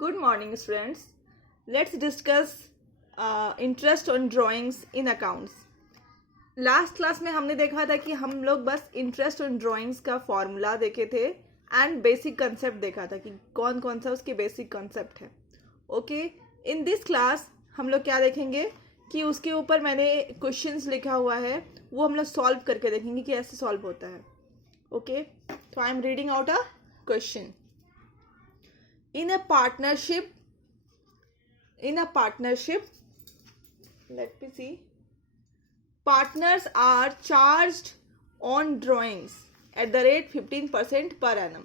Good morning, students. Let's discuss interest on drawings in accounts. Last class में हमने देखा था कि हम लोग बस इंटरेस्ट ऑन ड्राइंग्स का फॉर्मूला देखे थे एंड बेसिक कंसेप्ट देखा था कि कौन कौन सा उसके बेसिक कंसेप्ट है. ओके, इन दिस क्लास हम लोग क्या देखेंगे कि उसके ऊपर मैंने क्वेश्चंस लिखा हुआ है, वो हम लोग सॉल्व करके देखेंगे कि ऐसे सॉल्व होता है. ओके, तो I am reading out a question. In a partnership, let me see. Partners are charged on drawings at the rate 15% per annum.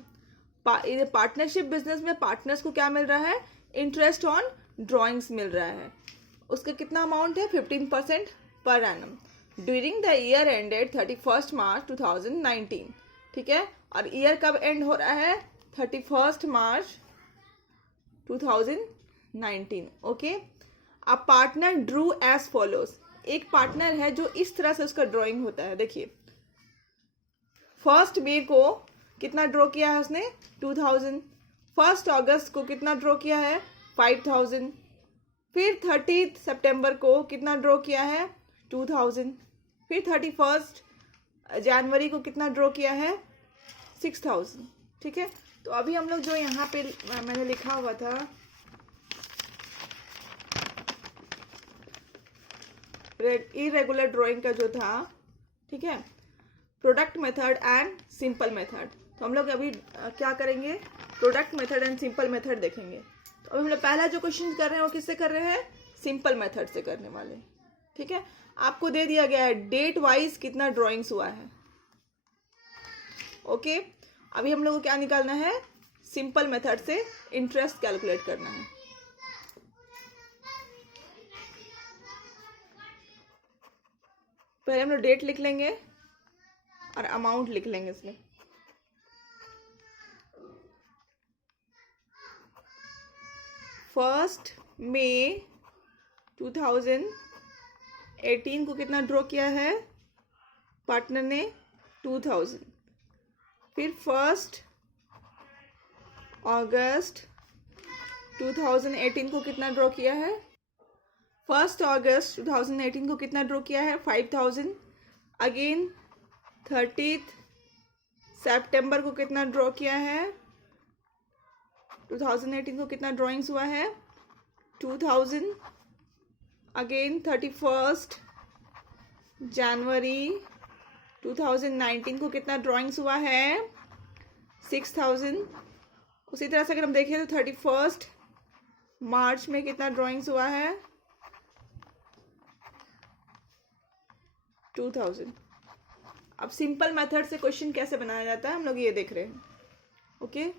In a partnership business में partners को क्या मिल रहा है? Interest on drawings मिल रहा है. उसका कितना अमाउंट है? 15% per annum. During the year ended 31st March 2019. ठीक है, और ईयर कब एंड हो रहा है? 31st March 2019. Okay, a partner drew as follows. एक पार्टनर है जो इस तरह से उसका ड्राइंग होता है. देखिए, 1 मई को कितना ड्रॉ किया है उसने? 2000. 1 अगस्त को कितना ड्रॉ किया है? 5000. फिर 30 सितंबर को कितना ड्रॉ किया है? 2000. फिर 31 जनवरी को कितना ड्रॉ किया है? 6000. ठीक है, तो अभी हम लोग जो यहाँ पे मैंने लिखा हुआ था, इरेगुलर ड्राइंग का जो था, ठीक है, product method and simple method. तो हम लोग अभी क्या करेंगे? Product method and simple method देखेंगे. तो अभी हम लोग पहला जो क्वेश्चन कर रहे हैं वो किससे कर रहे हैं? सिंपल मेथड से करने वाले. ठीक है, आपको दे दिया गया है डेट वाइज कितना ड्राइंग्स हुआ है. ओके, अभी हम लोग को क्या निकालना है? सिंपल मेथड से इंटरेस्ट कैलकुलेट करना है. पहले हम लोग डेट लिख लेंगे और अमाउंट लिख लेंगे इसमें. फर्स्ट मई 2018 को कितना ड्रॉ किया है पार्टनर ने? 2000. फिर 1 अगस्त 2018 को कितना ड्रॉ किया है? 1 अगस्त 2018 को कितना ड्रॉ किया है? 5000. अगेन 30 सितंबर को कितना ड्रॉ किया है? 2018 को कितना ड्राइंग्स हुआ है? 2000. अगेन 31 जनवरी 2019 को कितना ड्राइंग्स हुआ है? 6000. उसी तरह से अगर हम देखें तो 31 मार्च में कितना ड्राइंग्स हुआ है? 2000. अब सिंपल मेथड से क्वेश्चन कैसे बनाया जाता है हम लोग ये देख रहे हैं. Okay,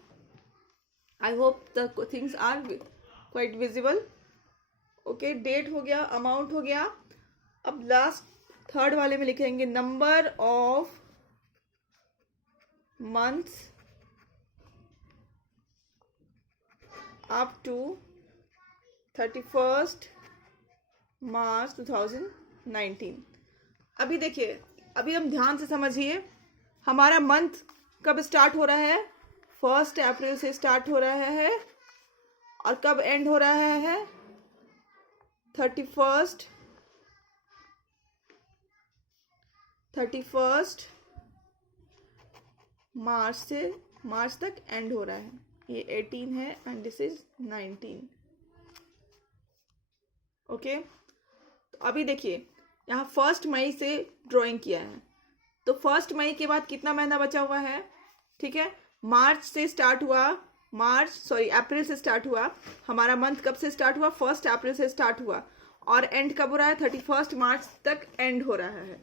I hope the things are quite visible. Okay, date हो गया, अमाउंट हो गया. अब लास्ट थर्ड वाले में लिखेंगे number of months up to 31 March 2019. अभी देखिए, अभी हम ध्यान से समझिए, हमारा मंथ कब स्टार्ट हो रहा है? 1 अप्रैल से स्टार्ट हो रहा है और कब एंड हो रहा है? 31 मार्च से मार्च तक एंड हो रहा है. ये 18 है एंड दिस इज 19. ओके, तो अभी देखिए, यहाँ 1 मई से ड्राइंग किया है, तो 1 मई के बाद कितना महीना बचा हुआ है? ठीक है, मार्च से स्टार्ट हुआ, अप्रैल से स्टार्ट हुआ. हमारा मंथ कब से स्टार्ट हुआ? 1 अप्रैल से स्टार्ट हुआ और एंड कब हो रहा है? 31 मार्च तक एंड हो रहा है.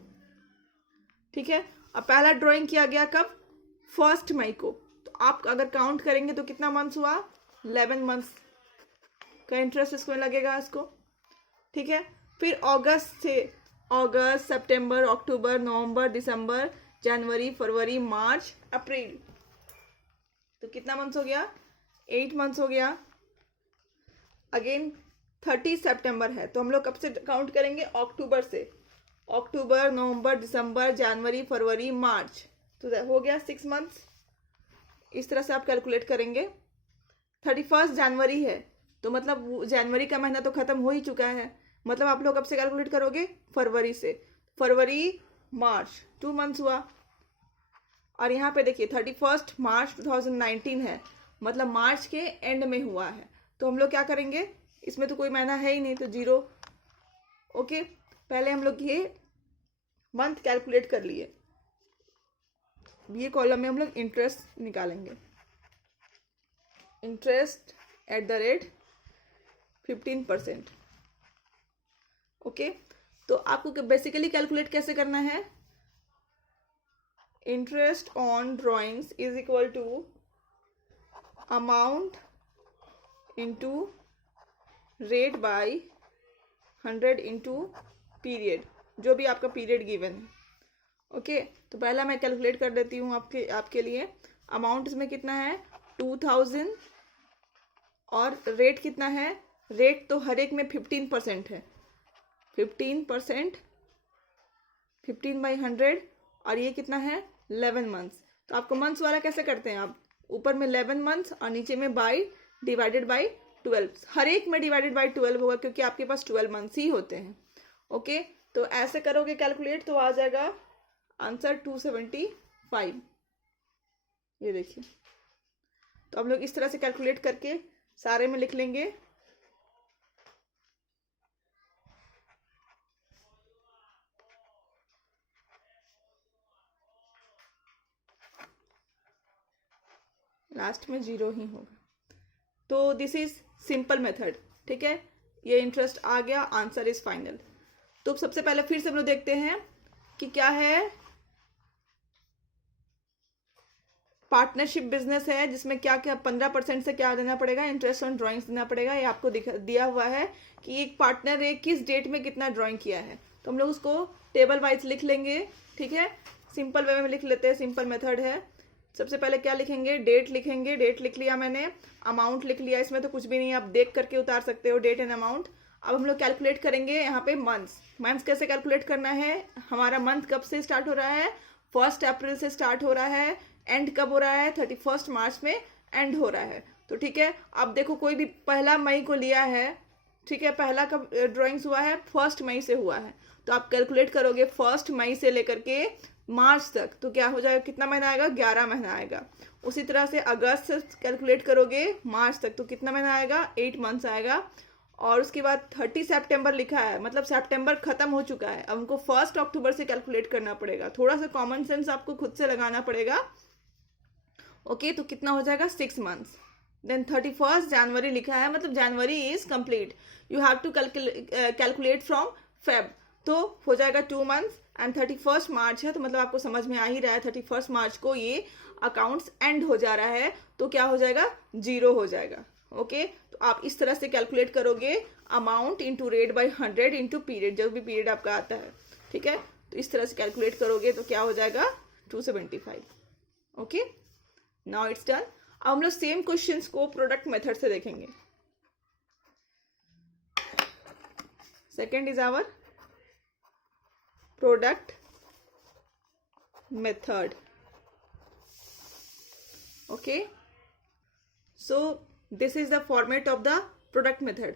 ठीक है, अब पहला ड्राइंग किया गया कब? 1 मई को. तो आप अगर काउंट करेंगे तो कितना मंथ्स हुआ? 11 मंथ्स का इंटरेस्ट इसमें लगेगा इसको. ठीक है, फिर अगस्त से अगस्त, सितंबर, अक्टूबर, नवंबर, दिसंबर, जनवरी, फरवरी, मार्च, अप्रैल, तो कितना मंथ्स हो गया? 8 मंथ्स हो गया. अगेन 30 सितंबर है, तो हम लोग कब से काउंट करेंगे? अक्टूबर से. अक्टूबर, नवंबर, दिसंबर, जनवरी, फरवरी, मार्च, तो हो गया 6 मंथ्स. इस तरह से आप कैलकुलेट करेंगे. 31 जनवरी है, तो मतलब जनवरी का महीना तो खत्म हो ही चुका है, मतलब आप लोग अब से कैलकुलेट करोगे फरवरी से। फरवरी मार्च 2 मंथ्स हुआ। और यहाँ पे देखिए 31 मार्च 2019 है, मतलब मार्च के एंड में हुआ है, तो हम लोग क्या करेंगे, इसमें तो कोई महीना है ही नहीं, तो 0। ओके, पहले हम लोग ये मंथ कैलकुलेट कर लिए। ये कॉलम में हम लोग इंटरेस्ट निकालेंगे, interest at the rate 15%। Okay, तो आपको बेसिकली कैलकुलेट कैसे करना है, interest on drawings is equal to amount into rate by 100 into period, जो भी आपका पीरियड गिवन है। ओके, तो पहला मैं कैलकुलेट कर देती हूँ आपके लिए। अमाउंट इसमें कितना है 2000, और रेट कितना है, रेट तो हर एक में 15% है, 15%, 15/100, और ये कितना है 11 मंथ्स। तो आपको मंथ्स वाला कैसे करते हैं, आप ऊपर में 11 मंथ्स और नीचे में बाई डिवाइडेड बाई 12, हर एक में डिवाइडेड बाई 12 होगा, क्योंकि आपके पास 12 मंथ्स ही होते हैं। ओके, तो ऐसे करोगे कैलकुलेट, तो आ जाएगा आंसर 275। ये देखिए, तो हम लोग इस तरह से कैलकुलेट करके सारे में लिख लेंगे। लास्ट में 0 ही होगा। तो दिस इज सिंपल मेथड, ठीक है, ये इंटरेस्ट आ गया, आंसर इज फाइनल। तो सबसे पहले फिर से हम लोग देखते हैं कि क्या है, पार्टनरशिप बिजनेस है, जिसमें क्या क्या 15% से क्या देना पड़ेगा, इंटरेस्ट ऑन ड्राइंग्स देना पड़ेगा। ये आपको दिया हुआ है कि एक पार्टनर ने किस डेट में कितना ड्राइंग किया है, तो हम लोग उसको टेबल वाइज लिख लेंगे। ठीक है, सिंपल वे में लिख लेते हैं, सिंपल मेथड है। सबसे पहले क्या लिखेंगे, डेट लिखेंगे, डेट लिख लिया मैंने, अमाउंट लिख लिया, इसमें तो कुछ भी नहीं, आप देख करके उतार सकते हो डेट एंड अमाउंट। अब हम लोग कैलकुलेट करेंगे यहाँ पे मंथ्स। मंथ्स कैसे कैलकुलेट करना है, हमारा मंथ कब से स्टार्ट हो रहा है, 1 अप्रैल से स्टार्ट हो रहा है, एंड कब हो रहा है, 31 मार्च में एंड हो रहा है। तो ठीक है, अब देखो कोई भी 1 मई को लिया है, ठीक है, पहला कब ड्राइंग्स हुआ है, 1 मई से हुआ है, तो आप कैलकुलेट करोगे 1 मई से लेकर के मार्च तक, तो क्या हो जाएगा, कितना महीना आएगा, 11 महीना आएगा। उसी तरह से अगस्त से कैलकुलेट करोगे मार्च तक, तो कितना महीना आएगा, 8 मंथ्स आएगा। और उसके बाद 30 सितंबर लिखा है, मतलब सितंबर खत्म हो चुका है, अब हमको 1 अक्टूबर से कैलकुलेट करना पड़ेगा, थोड़ा सा कॉमन सेंस आपको खुद से लगाना पड़ेगा। ओके, तो कितना हो जाएगा, 6 मंथ्स। देन 31 जनवरी लिखा है, मतलब January is complete, you have to calculate from Feb, तो हो जाएगा 2 मंथ्स। एंड 31 मार्च है, तो मतलब आपको समझ में आ ही रहा है 31 मार्च को ये अकाउंट्स एंड हो जा रहा है, तो क्या हो जाएगा, 0 हो जाएगा। ओके, तो आप इस तरह से कैलकुलेट करोगे, amount into rate by 100 into period, जो भी पीरियड आपका आता है। ठीक है, तो इस तरह से कैलकुलेट करोगे तो क्या हो जाएगा, 275। Okay, now it's done. अब हम लोग सेम क्वेश्चंस को प्रोडक्ट मेथड से देखेंगे। Second is our product method. Okay, so this is the format of the product method,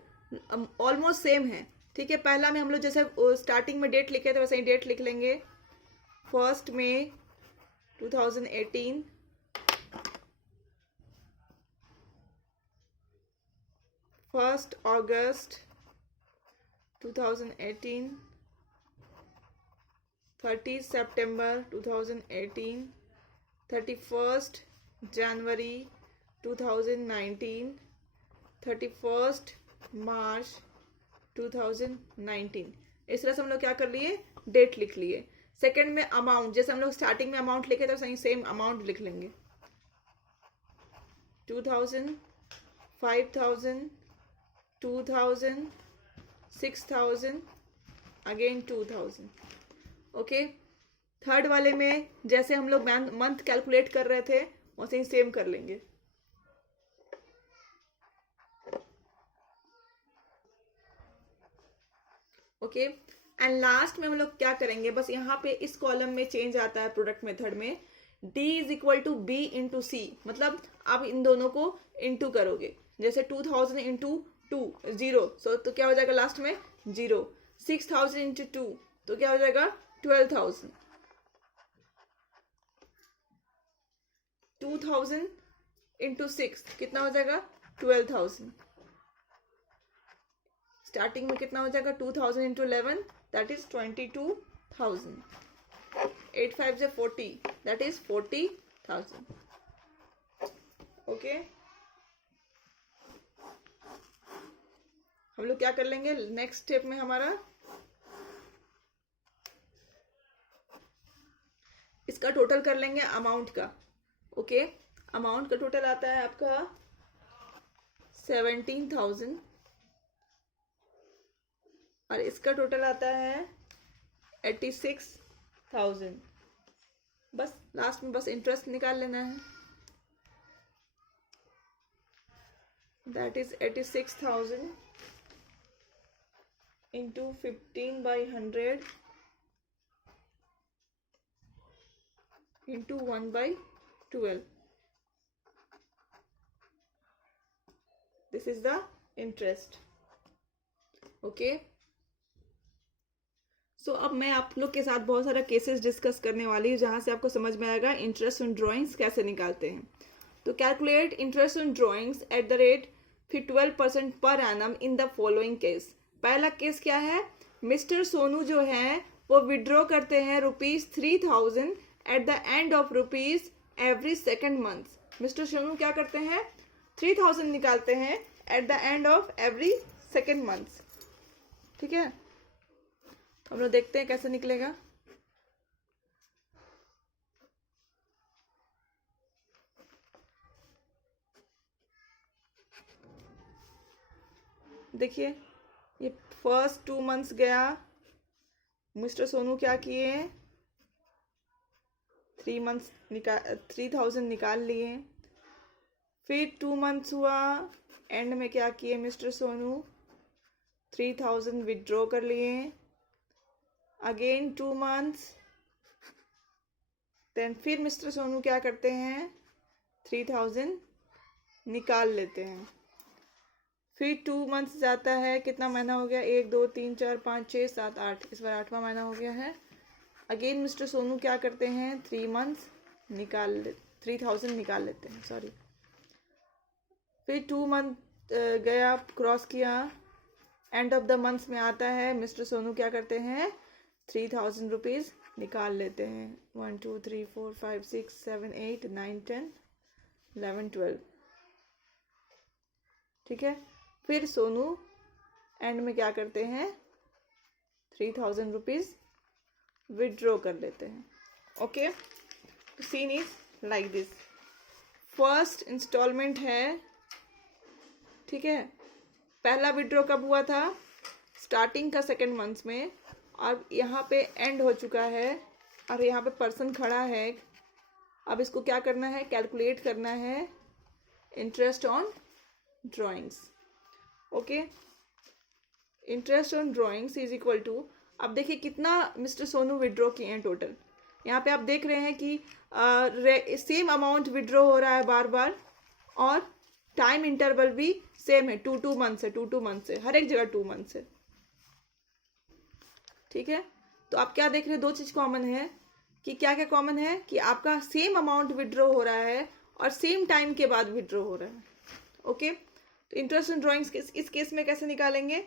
almost same है। ठीक है, पहला में हम लोग जैसे स्टार्टिंग में डेट लिखे थे वैसे ही डेट लिख लेंगे, 1 मई 2018, 1 अगस्त 2018, 30 सितंबर 2018, 31 जनवरी 2019, 31 मार्च 2019। इस तरह से हम लोग क्या कर लिए, डेट लिख लिए। सेकंड में अमाउंट, जैसे हम लोग स्टार्टिंग में अमाउंट लिखे थे वैसे ही सेम अमाउंट लिख लेंगे, 2000, 5000, 2000, 6000, अगेन 2000। ओके, थर्ड वाले में जैसे हम लोग मंथ कैलकुलेट कर रहे थे वैसे ही सेम कर लेंगे। ओके, एंड लास्ट में हम लोग क्या करेंगे, बस यहाँ पे इस कॉलम में चेंज आता है प्रोडक्ट मेथड में, D is equal to B into C, मतलब आप इन दोनों को इंटू करोगे, जैसे 2000 इंटू 2 0, सो तो क्या हो जाएगा लास्ट में 0, 6000 इंटू 2 तो क्या हो जाएगा 12,000, 2000 इंटू 6 कितना हो जाएगा 12,000, स्टार्टिंग में कितना हो जाएगा 2000 इंटू 11 दैट इज 22,000, 8 5 से 40 दैट इज 40,000। ओके, हम लोग क्या कर लेंगे नेक्स्ट स्टेप में, हमारा इसका टोटल कर लेंगे अमाउंट का। ओके, अमाउंट का टोटल आता है आपका 17,000 और इसका टोटल आता है 86,000। बस लास्ट में बस इंटरेस्ट निकाल लेना है, that is 86,000 into 15/100 into 1/12, this is the interest. Okay, so अब मैं आप लोग के साथ बहुत सारा केसेस डिस्कस करने वाली हूँ जहाँ से आपको समझ में आएगा इंटरेस्ट ऑन ड्राइंग्स कैसे निकालते हैं। तो calculate interest on drawings eight the rate फिर 12% per annum in the following case. पहला केस क्या है, मिस्टर सोनू जो है वो विड्रॉ करते हैं ₹3,000 at the end of rupees every second month. Mister Sonu क्या करते हैं 3,000 निकालते हैं at the end of every second month. ठीक है, हम लोग देखते हैं कैसे निकलेगा। देखिए ये फर्स्ट 2 मंथ्स गया, मिस्टर सोनू क्या किए 3,000 निकाल लिए, फिर 2 मंथ्स हुआ, एंड में क्या किए मिस्टर सोनू 3,000 विड्रॉ कर लिए, अगेन 2 मंथ्स, देन फिर मिस्टर सोनू क्या करते हैं 3,000 निकाल लेते हैं, फिर 2 मंथ्स जाता है, कितना महीना हो गया 1 2 3 4 5 6 7 8, इस बार 8वां महीना हो गया है। अगेन मिस्टर सोनू क्या करते हैं 3 मंथ्स 3,000 निकाल लेते हैं, सॉरी, फिर 2 मंथ गया क्रॉस किया, एंड ऑफ द मंथ्स में आता है, मिस्टर सोनू क्या करते हैं 3,000 रुपीज निकाल लेते हैं, 1 2 3 4 5 6 7 8 9 10 11 12, ठीक है। फिर सोनू एंड में क्या करते हैं 3,000 रुपीज विड्रॉ कर लेते हैं। Okay, scene is like this, first instalment है, ठीक है, पहला विड्रॉ कब हुआ था स्टार्टिंग का सेकेंड मंथ में, अब यहाँ पे एंड हो चुका है और यहाँ पे पर्सन खड़ा है। अब इसको क्या करना है कैलकुलेट करना है interest on drawings. Okay, interest on drawings is equal to, अब देखिए कितना मिस्टर सोनू विड्रॉ किए हैं टोटल, यहाँ पे आप देख रहे हैं कि सेम अमाउंट विड्रॉ हो रहा है बार बार और टाइम इंटरवल भी सेम है, 2 मंथ्स है, 2 मंथ्स है, हर एक जगह 2 मंथ्स है। ठीक है, तो आप क्या देख रहे हैं, 2 चीज कॉमन है कि क्या क्या कॉमन है कि आपका सेम अमाउंट विड्रॉ हो रहा है और सेम टाइम के बाद विड्रॉ हो रहा है। ओके, तो इंटरेस्ट ऑन ड्राइंग्स इस केस में कैसे निकालेंगे,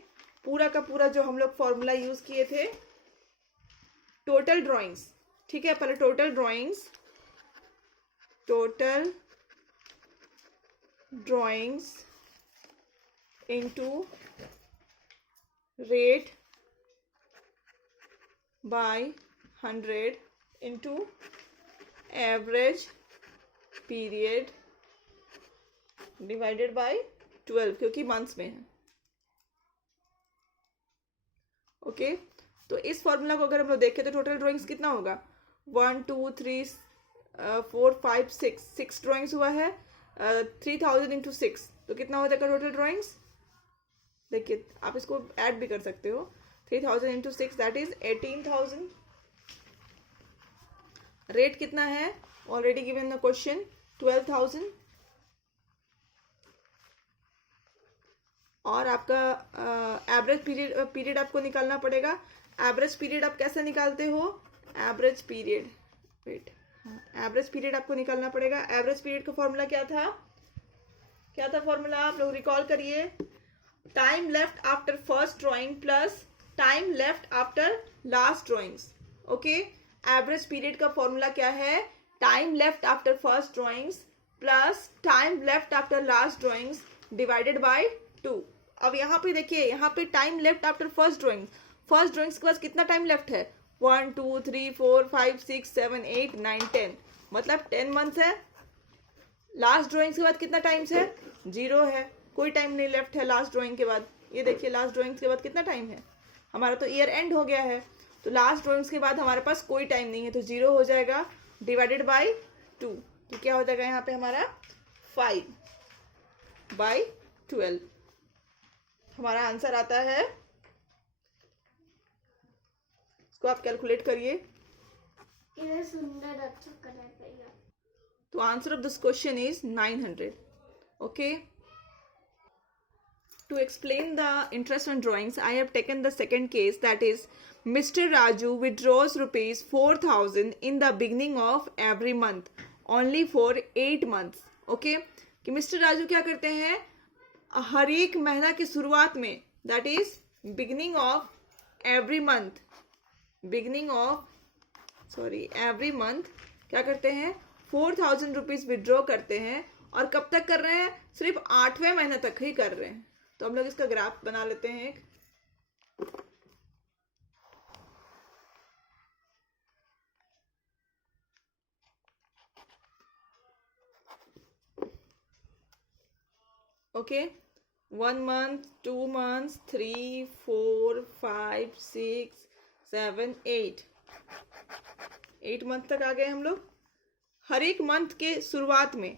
पूरा का पूरा जो हम लोग फॉर्मूला यूज किए थे टोटल ड्राइंग्स, ठीक है, पहले total drawings into rate by 100 into average period divided by 12, क्योंकि मंथ्स में है। ओके, तो इस फॉर्मूला को अगर हम लोग देखें तो टोटल ड्राइंग्स कितना होगा 1 2 3 4 5 6 ड्राइंग्स हुआ है, 3,000 इंटू 6 तो कितना हो जाएगा टोटल ड्राइंग्स, देखिए आप इसको ऐड भी कर सकते हो, 3,000 इंटू 6 दैट इज 18,000, रेट कितना है, ऑलरेडी गिवन द क्वेश्चन 12,000, और आपका एवरेज पीरियड आपको निकालना पड़ेगा। एवरेज पीरियड आप कैसे निकालते हो, average period, wait, average period आपको निकालना पड़ेगा। एवरेज पीरियड का फॉर्मूला क्या था, क्या था फॉर्मूला, आप लोग रिकॉल करिए। Time left after first drawing plus time left after last drawings. Okay, average period का फॉर्मूला क्या है, time left after first drawings plus time left after last drawings divided by 2। अब यहाँ पे देखिए, यहाँ पे time left after first drawings के पास कितना टाइम लेफ्ट है, 1 2 3 4 5 6 7 8 9 10, मतलब 10 मंथ्स है। लास्ट ड्राइंग्स के बाद कितना टाइम्स है, 0 है, कोई टाइम नहीं लेफ्ट है लास्ट ड्राइंग के बाद। ये देखिए लास्ट ड्राइंग्स के बाद कितना टाइम है, हमारा तो ईयर एंड हो गया है, तो लास्ट ड्राइंग्स के बाद हमारे पास कोई टाइम नहीं है, तो 0 हो जाएगा डिवाइडेड बाय 2। तो क्या हो जाएगा यहाँ पे हमारा 5/12। हमारा आंसर आता है, इसको आप कैलकुलेट करिए। सुंदर अच्छा कलर पड़ेगा। तो answer of this question is 900। Okay, to explain the interest on drawings, I have taken the second case, that is Mr. Raju withdraws rupees 4,000 in the beginning of every month only for 8 months. Okay, कि mister Raju क्या करते हैं, हर एक महीना की शुरुआत में, that is beginning of every month, every month क्या करते हैं, 4,000 रुपीज विड्रॉ करते हैं, और कब तक कर रहे हैं, सिर्फ 8वें महीने तक ही कर रहे हैं। तो हम लोग इसका ग्राफ बना लेते हैं एक। ओके, 1 मंथ, 2 मंथ्स, 3 4 5 6 7 8 मंथ तक आ गए हम लोग। हर एक मंथ के शुरुआत में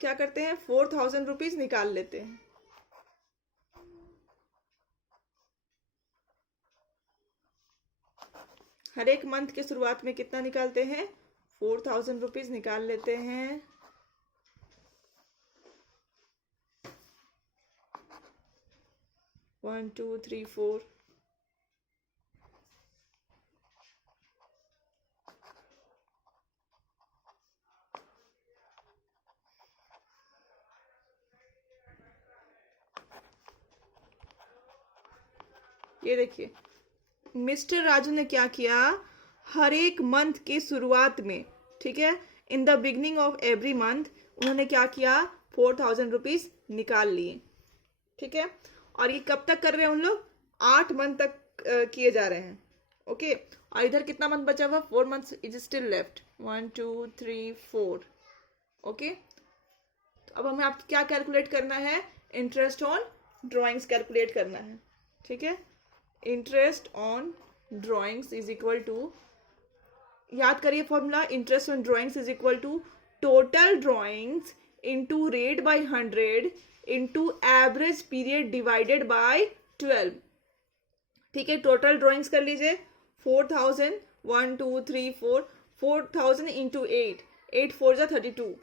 क्या करते हैं, 4,000 रुपीज निकाल लेते हैं। हर एक मंथ के शुरुआत में कितना निकालते हैं, 4,000 रुपीज निकाल लेते हैं। वन 2 3 4, ये देखिए मिस्टर राजू ने क्या किया, हर एक मंथ के शुरुआत में, ठीक है, in the beginning of every month उन्होंने क्या किया, 4,000 रुपीज निकाल लिए। ठीक है, और ये कब तक कर रहे हैं उन लोग, 8 मंथ तक किए जा रहे हैं। ओके, और इधर कितना मंथ बचा हुआ, 4 months is still left, 1 2 3 4। Okay, तो अब हमें आप क्या कैलकुलेट करना है, इंटरेस्ट ऑन ड्राइंग्स कैलकुलेट करना है। ठीक है, interest on drawings is equal to, याद करिए formula, interest on drawings is equal to total drawings into rate by 100 into average period divided by 12। ठीक है, टोटल ड्राइंग्स कर लीजिए, 4,000, 1 2 3 4, 4,000 इंटू 8, 8 4 जा 32।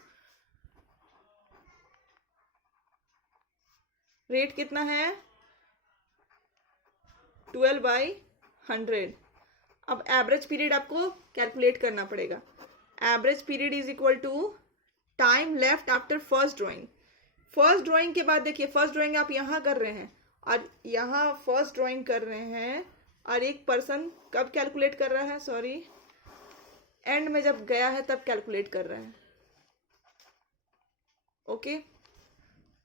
रेट कितना है, 12/100। अब एवरेज पीरियड आपको कैलकुलेट करना पड़ेगा। Average period is equal to time left after first drawing. First drawing के बाद देखिए, फर्स्ट ड्राइंग आप यहाँ कर रहे हैं और यहाँ फर्स्ट ड्राइंग कर रहे हैं, और एक पर्सन कब कैलकुलेट कर रहा है, सॉरी, एंड में जब गया है तब कैलकुलेट कर रहा है। ओके,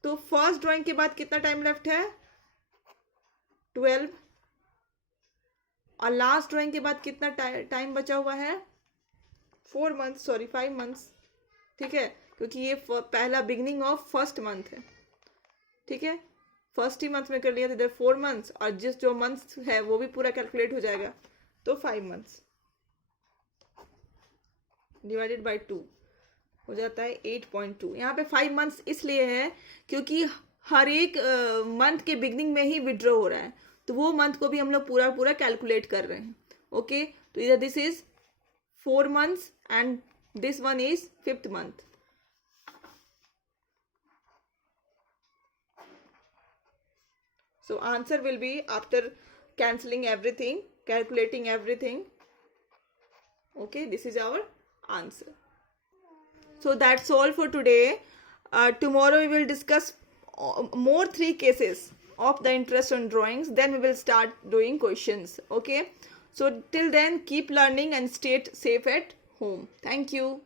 तो फर्स्ट ड्राइंग के बाद कितना टाइम लेफ्ट है, 12, और लास्ट ड्राइंग के बाद कितना टाइम बचा हुआ है, 4 मंथ्स, सॉरी 5 मंथ्स। ठीक है, क्योंकि ये पहला बिगनिंग ऑफ फर्स्ट मंथ है। ठीक है, फर्स्ट ही मंथ में कर लिया तो इधर 4 मंथ्स, और जिस जो मंथ्स है वो भी पूरा कैलकुलेट हो जाएगा, तो 5 मंथ्स डिवाइडेड बाय 2 हो जाता है 8.2। यहाँ पे 5 मंथ्स इसलिए है क्योंकि हर एक मंथ के बिगनिंग में ही विड्रॉ हो रहा है, तो वो मंथ को भी हम लोग पूरा पूरा कैलकुलेट कर रहे हैं। Okay, so either this is 4 months and this one is 5th month. So answer will be after cancelling everything, calculating everything. Okay, this is our answer. So that's all for today. Tomorrow we will discuss more 3 cases of the interest on drawings. Then we will start doing questions. Okay. So till then, keep learning and stay safe at home. Thank you.